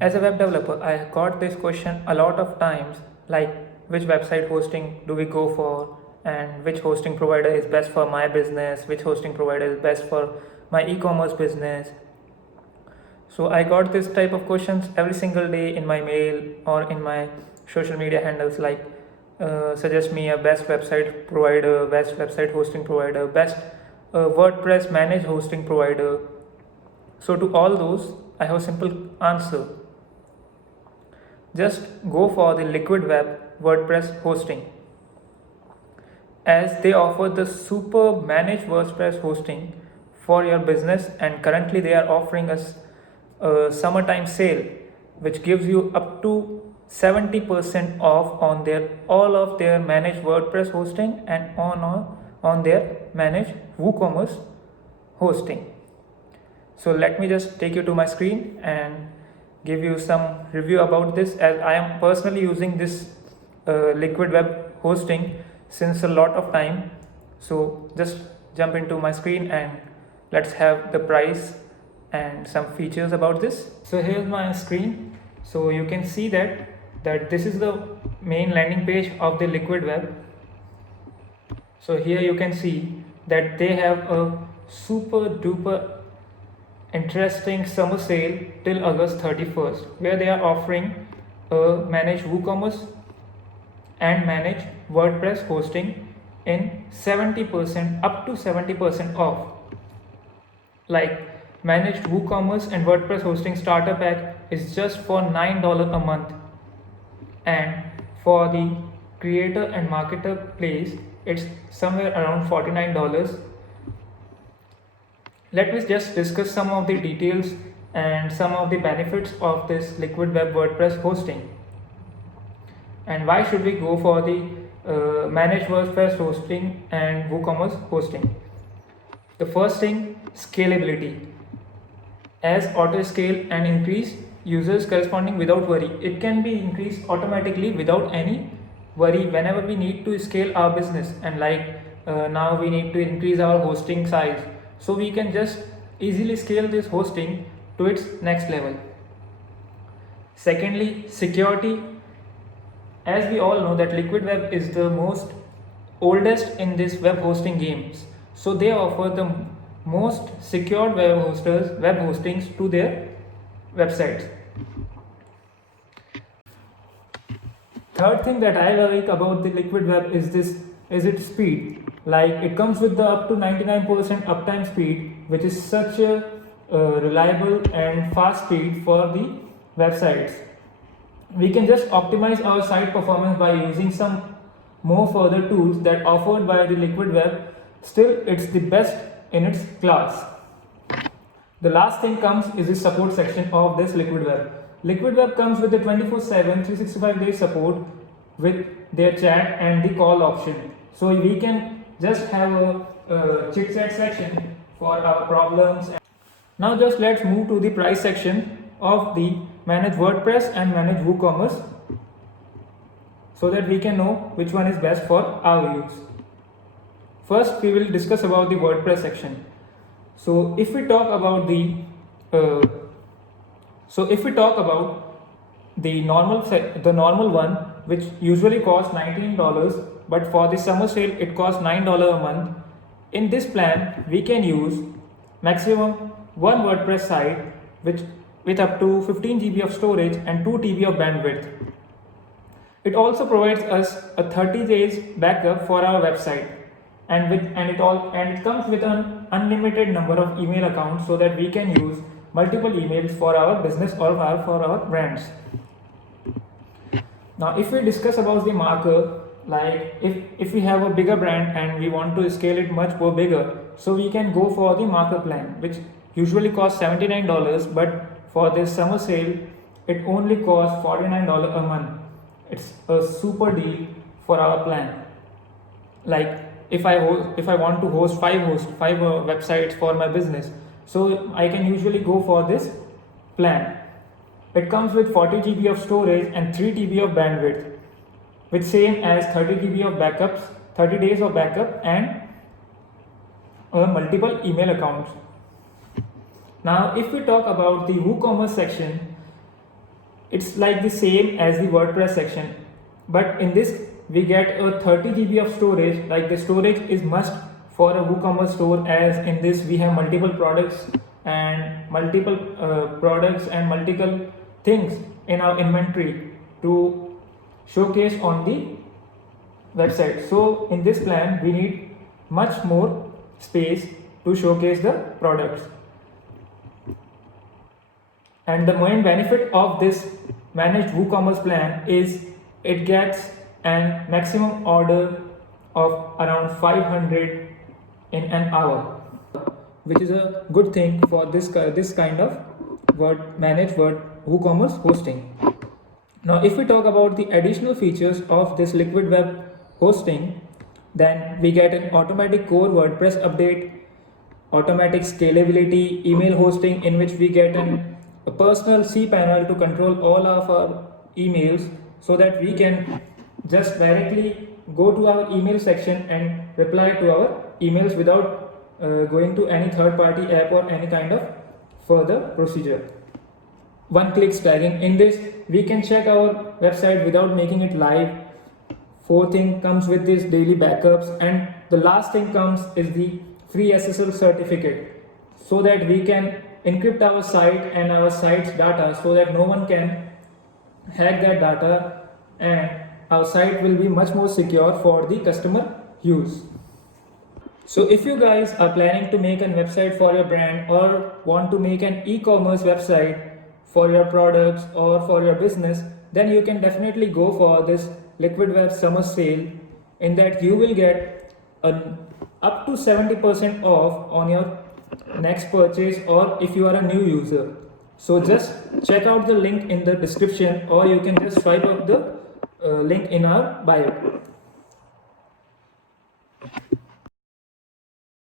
As a web developer, I got this question a lot of times, like which website hosting do we go for, and which hosting provider is best for my business, which hosting provider is best for my e-commerce business. So I got this type of questions every single day in my mail or in my social media handles, like suggest me a best website provider, best website hosting provider, best WordPress managed hosting provider. So to all those, I have a simple answer. Just go for the Liquid Web WordPress hosting, as they offer the super managed WordPress hosting for your business, and currently they are offering us a summertime sale which gives you up to 70% off on their all of their managed WordPress hosting and on their managed WooCommerce hosting. So let me just take you to my screen and give you some review about this, as I am personally using this Liquid Web hosting since a lot of time. So just jump into my screen and let's have the price and some features about this. So here's my screen. So you can see that this is the main landing page of the Liquid Web. So here you can see that they have a super duper interesting summer sale till August 31st, where they are offering a managed WooCommerce and managed WordPress hosting in 70% up to 70% off. Like managed WooCommerce and WordPress hosting starter pack is just for $9 a month, and for the creator and marketer place it's somewhere around $49. Let me just discuss some of the details and some of the benefits of this Liquid Web WordPress hosting, and why should we go for the managed WordPress hosting and WooCommerce hosting. The first thing, scalability. As auto scale and increase users corresponding without worry, it can be increased automatically without any worry whenever we need to scale our business, and now we need to increase our hosting size, so we can just easily scale this hosting to its next level. Secondly, security. As we all know that Liquid Web is the most oldest in this web hosting games, so they offer the most secured web hostings to their websites. Third thing that I like about the Liquid Web is its speed. Like it comes with the up to 99% uptime speed, which is such a reliable and fast speed for the websites. We can just optimize our site performance by using some more further tools that offered by the Liquid Web. Still, it's the best in its class. The last thing comes is the support section of this Liquid Web. Liquid Web comes with a 24/7 365 days support with their chat and the call option. So we can just have a chit chat section for our problems. Now just let's move to the price section of the managed WordPress and managed WooCommerce, so that we can know which one is best for our use. First, we will discuss about the WordPress section. So if we talk about the normal one, which usually costs $19, but for the summer sale it costs $9 a month. In this plan, we can use maximum one WordPress site with up to 15 GB of storage and 2 TB of bandwidth. It also provides us a 30 days backup for our website, and it comes with an unlimited number of email accounts, so that we can use multiple emails for our business or for our brands. Now if we discuss about the marker, like if we have a bigger brand and we want to scale it much more bigger, so we can go for the marker plan, which usually costs $79, but for this summer sale it only costs $49 a month. It's a super deal for our plan. Like if I want to host five websites for my business, so I can usually go for this plan. It comes with 40 GB of storage and 3 TB of bandwidth, with same as 30 GB of backups, 30 days of backup, and multiple email accounts. Now if we talk about the WooCommerce section, it's like the same as the WordPress section, but in this we get a 30 GB of storage. Like the storage is must for a WooCommerce store, as in this we have multiple products and multiple things in our inventory to showcase on the website. So in this plan we need much more space to showcase the products. And the main benefit of this managed WooCommerce plan is it gets an maximum order of around 500 in an hour, which is a good thing for this kind of managed WooCommerce hosting. Now, if we talk about the additional features of this Liquid Web hosting, then we get an automatic core WordPress update, automatic scalability, email hosting, in which we get a personal cPanel to control all of our emails, so that we can just directly go to our email section and reply to our emails without going to any third-party app or any kind of further procedure. One-click tagging. In this, we can check our website without making it live. Fourth thing comes with this daily backups, and the last thing comes is the free SSL certificate, so that we can encrypt our site and our site's data, so that no one can hack that data, and our site will be much more secure for the customer use. So if you guys are planning to make a website for your brand, or want to make an e-commerce website for your products or for your business, then you can definitely go for this Liquid Web summer sale, in that you will get up to 70% off on your next purchase, or if you are a new user. So just check out the link in the description, or you can just swipe up the link in our bio.